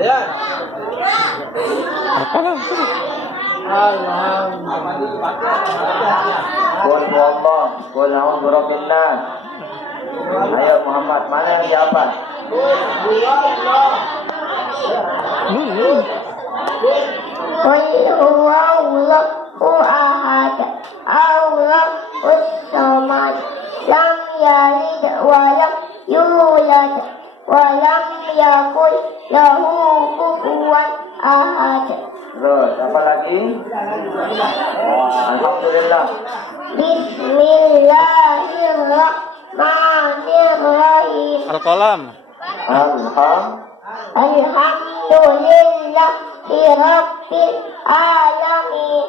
Ya. Apalah. Qul huwallah, qul a'udzu birabbin nas. Ayo Muhammad, mana yang dihafal? Qul huwallahu ahad, Allahus samad, lam yalid wa lam yulad wa lam yakul lahu kufuwan ahad. Terus, apa lagi? Alhamdulillah. Bismillahirrahmanirrahim. Al-qalam. Alhamdulillahi rabbil alamin.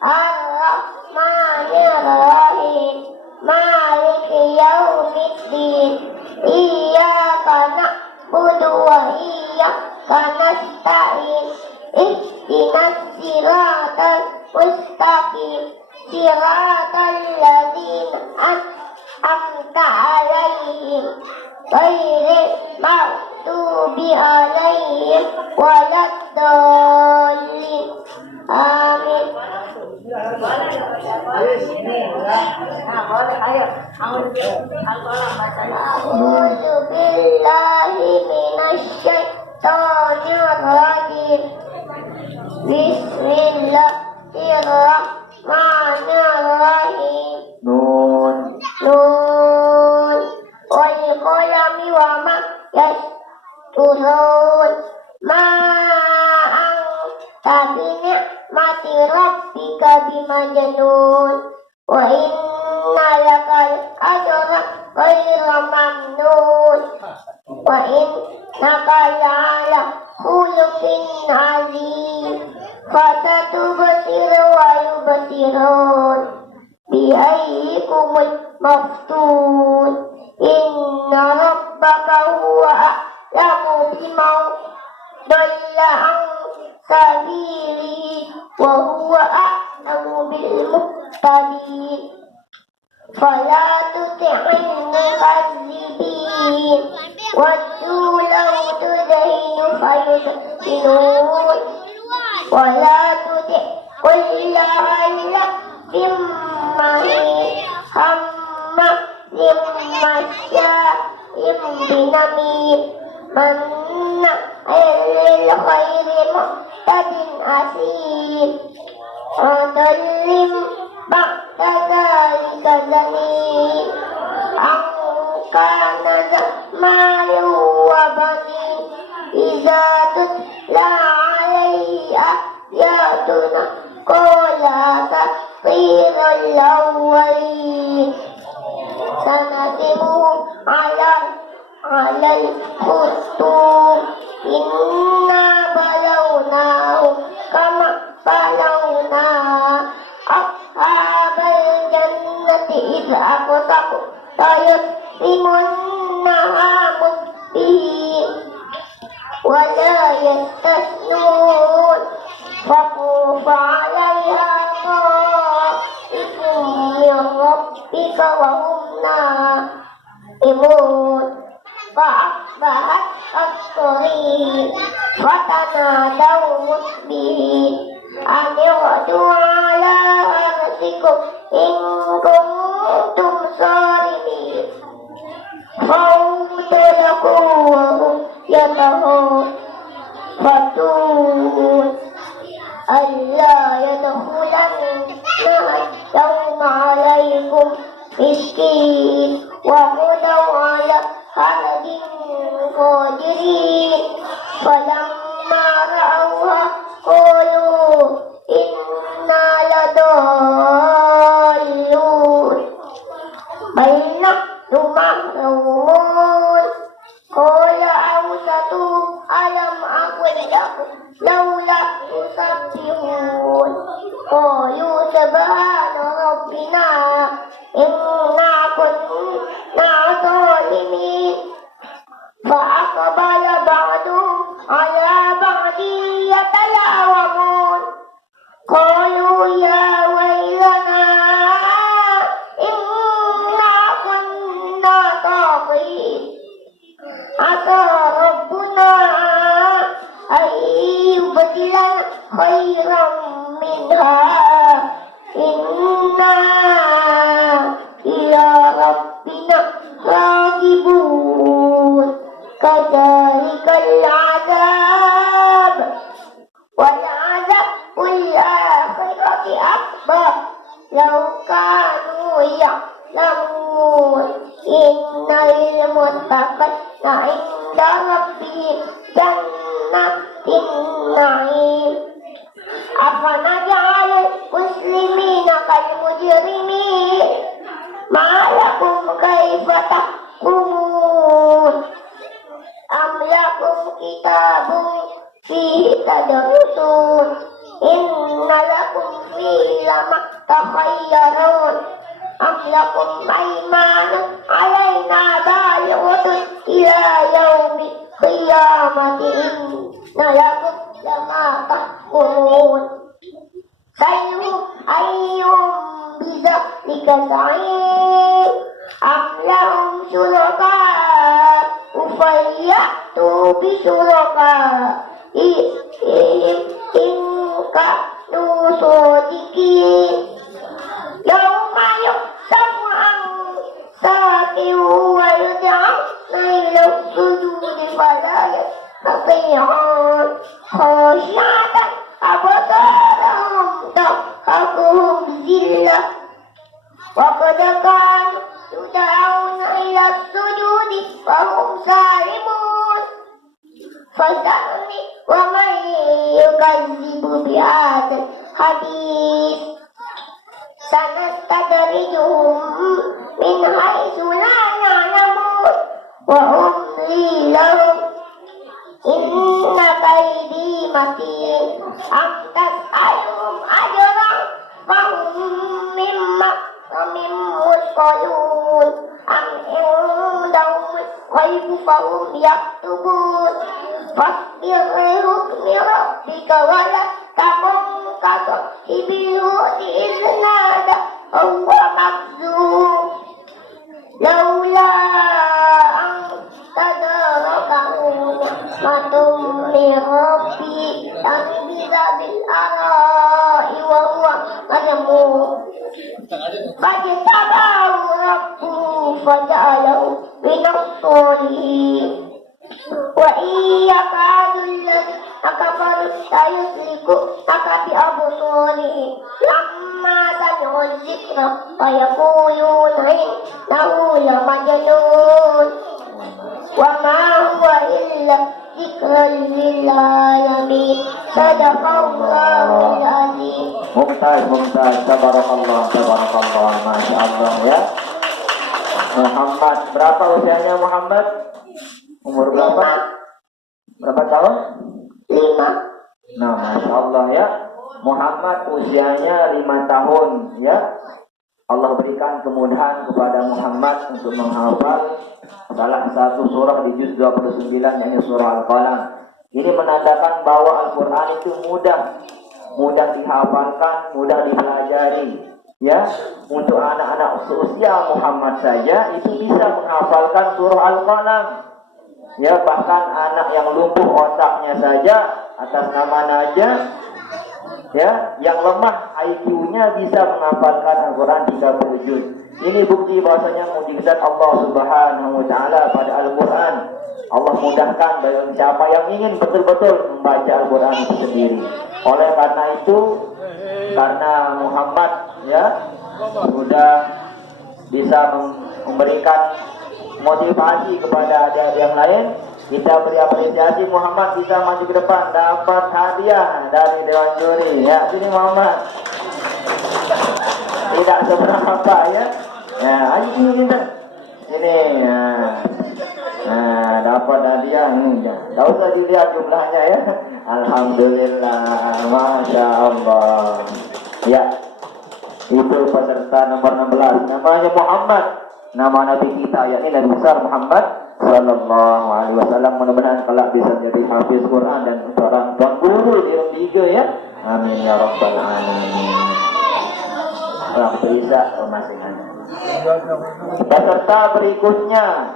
Ar-Rahmanir-Rahim. Maliki yaumiddin. Iyyaka na'budu wa iyyaka nasta'in. Ihdinas siratal mustaqim. Siratal ladzina an'amta 'alaihim ghairil maghdubi 'alaihim waladdallin. Amin. A'udzu billahi minasy syaithanir rajim. Bismillahirrahmanirrahim. Nun. Nun wal qalami wa ma yasturun. Ma anta bi ni'mati rabbika bimajnun. Wa inna lakal ajra ghayra mamnun. Wa innaka la'ala khuluqin 'azim. Fasatubsiru wa yubsirun. Biayyikumul maftun. Inna rabbaka huwa a'lamu biman dalla an sabili wa huwa a'lamu bil muhtadin. Fala tuti'il mukazzibin. Waddu law tudhinu fayudhinun. Wala tuti' kulla halafin mahin hammazin masya'in binamim manna'in lil khairi mu'tadin asim adallim ba'da dzalika zanim an kana malu wa banin idza tutla alaihi ayatuna qala satirul awwalin. Sanasimuhu alal khutum. Inna balawnahum kama balawna ashabal jannati idh aqsamu fayasrimunnaha musbihin wa la yastasnun. Faqufa 'alaiha qa'ikum min rabbika wa hum na'imun. Fa'asbahat as-sarin fatanadaw musbihin an ighdu 'ala harsikum in kuntum sarimin. Fahum tulaku wa hum yatahawfatun. Allah yadkhulanna yawma 'alaikum miskin wa hudaw 'ala hadin qadirin. Falamma ra'awha qalu inna ladallun bal nahnu mahrumun. Qala awsatu alam aqul lakum laula tusabbihun. Qalu subhana rabbina inna kunna zalimin. Fa'aqbala ba'duhum ala ba'din yatalawamun. Qalu ya waylana inna kunna taghin. Asa rabbuna لنا خيرا منها إنا إلى ربنا راغبون كذلك العذاب والعذاب الآخرة أكبر لو كانوا يعلمون إن للمتقين عند ربهم جنات النعيم أفنجعل المسلمين كالمجرمين ما لكم كيف تحكمون أم لكم كتاب فيه تدرسون إن لكم فيه لما تخيرون أم لكم أيمان علينا بالغة إلى يوم القيامة إن لكم لما تحكمون سلهم أيهم بذلك زعيم أم لهم شركاء فليأتوا بشركائهم إن كانوا صادقين يوم يكشف عن ساق ويدعون إلى السجود فلا يستطيعون خاشعة أبصارهم ترهقهم ذلة وقد كانوا يدعون إلى السجود وهم سالمون فذرني ومن يكذب بهذا الحديث سنستدرجهم من حيث لا يعلمون وأملي لهم إن كيدي متين أم تسألهم أجرا فهم من مغرم مثقلون أم عندهم الغيب فهم يكتبون فاصبر لحكم ربك ولا تكن كصاحب الحوت إذ نادى وهو مكذوب لولا أن تداركه نعمة من ربه لنبذ بالعراء وهو مذموم فاجتباه ربه فجعله من الصالحين وإن يكاد الذين كفروا ليزلقونك بأبصارهم لما سمعوا الذكر ويقولون إنه لمجنون وما هو إلا ذكر للعالمين صدق الله العظيم. Mumtaz, tabarakallah, masya Allah ya. Muhammad, berapa usianya Muhammad? Umur berapa? Berapa tahun? 5. Nah, masya Allah ya. Muhammad usianya 5 tahun ya. Allah berikan kemudahan kepada Muhammad untuk menghafal salah satu surah di juz 29 yakni surah Al-Qalam. Ini menandakan bahwa Al-Quran itu mudah dihafalkan, mudah dipelajari. Ya, untuk anak-anak seusia Muhammad saja itu bisa menghafalkan surah Al-Qalam. Ya, bahkan anak yang lumpuh otaknya saja atas nama Najah, ya, yang lemah IQ-nya bisa menghafalkan Al-Quran 30 juz. Ini bukti bahwasanya mukjizat Allah Subhanahu wa taala pada Al-Quran. Allah mudahkan bagi siapa yang ingin betul-betul membaca Al-Quran itu sendiri. Oleh karena itu, karena Muhammad ya sudah bisa memberikan motivasi kepada adik-adik yang lain, kita beri apresiasi. Muhammad bisa maju ke depan, dapat hadiah dari Dewan Juri. Ya, sini Muhammad. Tidak seberapa ya. Ya, ayo sini kita. Sini. Nah, dapat hadiah ini. Tidak usah dilihat jumlahnya ya. Alhamdulillah, masya Allah. Ya, itu peserta nomor 16. Namanya Muhammad. Nama Nabi kita yakni Nabi besar Muhammad Sallallahu Alaihi Wasallam. Mudah-mudahan kelak bisa jadi hafiz Quran dan seorang tuan guru di M3 ya. Amin ya rabbal alamin. Bisa masing-masing. Peserta berikutnya